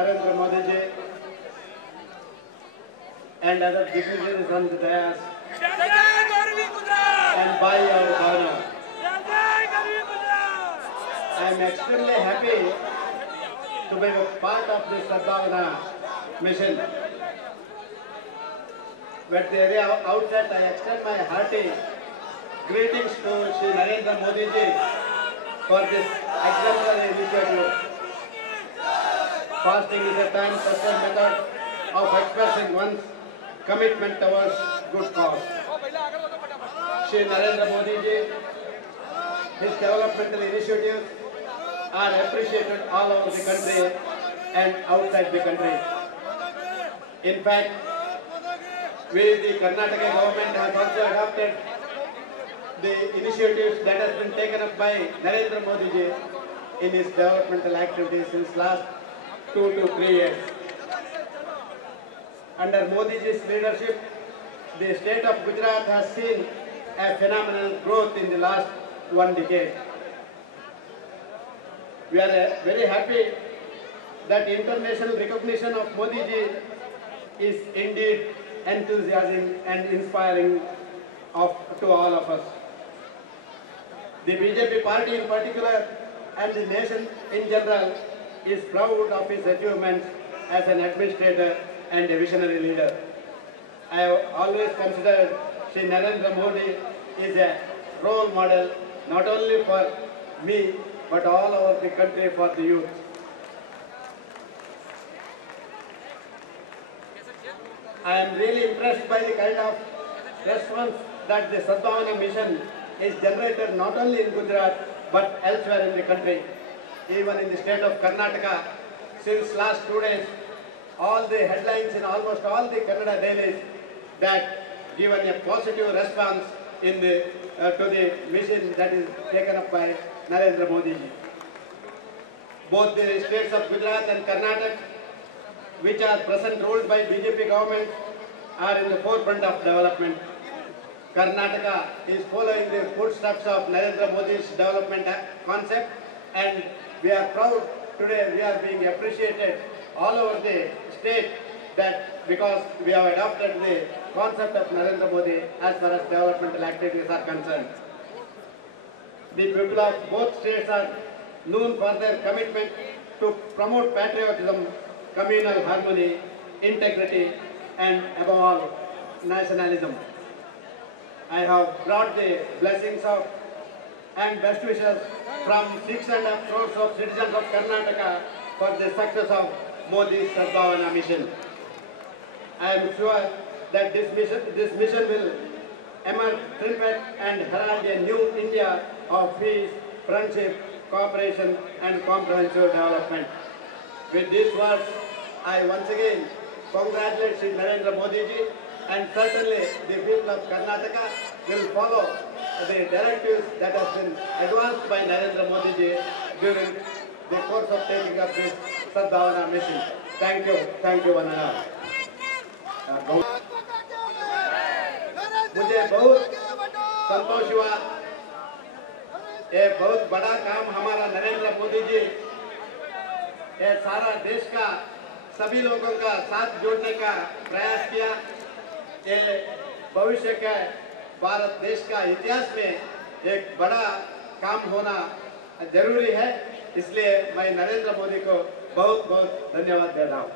Narendra Modi ji and other dignitaries on the dais and by our governor. I am extremely happy to be a part of this Sadbhavana mission. At the area outset, I extend my hearty greetings to Shri Narendra Modi ji for this exemplary initiative. Fasting is a time-tested method of expressing one's commitment towards good cause. Shri Narendra Modi ji, his developmental initiatives are appreciated all over the country and outside the country. In fact, we, the Karnataka government, has also adopted the initiatives that has been taken up by Narendra Modi ji in his developmental activities since last 2 to 3 years. Under Modi ji's leadership, the state of Gujarat has seen a phenomenal growth in the last 1 decade. We are very happy that international recognition of Modi ji is indeed enthusiasm and inspiring to all of us. The BJP party in particular and the nation in general is proud of his achievements as an administrator and a visionary leader. I have always considered Shri Narendra Modi is a role model not only for me but all over the country for the youth. I am really impressed by the kind of response that the Sadbhavana mission is generated not only in Gujarat but elsewhere in the country. Even in the state of Karnataka, since last 2 days, all the headlines in almost all the Kannada dailies that given a positive response in the, to the mission that is taken up by Narendra Modi ji. Both the states of Gujarat and Karnataka, which are present ruled by BJP government, are in the forefront of development. Karnataka is following the footsteps of Narendra Modi's development concept, and we are proud today we are being appreciated all over the state that because we have adopted the concept of Narendra Modi as far as developmental activities are concerned. The people of both states are known for their commitment to promote patriotism, communal harmony, integrity, and above all, nationalism. I have brought the blessings of and best wishes from 6.5 crores of citizens of Karnataka for the success of Modi's Sadbhavana mission. I am sure that this mission will emerge triumphant and herald a new India of peace, friendship, cooperation, and comprehensive development. With these words, I once again congratulate Shri Narendra Modi ji, and certainly the people of Karnataka will follow the directives that have been advanced by Narendra Modi ji during the course of taking up this Sadbhavana mission. Thank you one and all. मुझे बहुत संतोष हुआ, ये बहुत बड़ा काम हमारा नरेंद्र मोदी जी ये सारा देश का सभी लोगों का साथ जोड़ने का प्रयास किया। ये भविष्य के भारत देश का इतिहास में एक बड़ा काम होना जरूरी है, इसलिए मैं नरेंद्र मोदी को बहुत बहुत धन्यवाद दे रहा हूँ।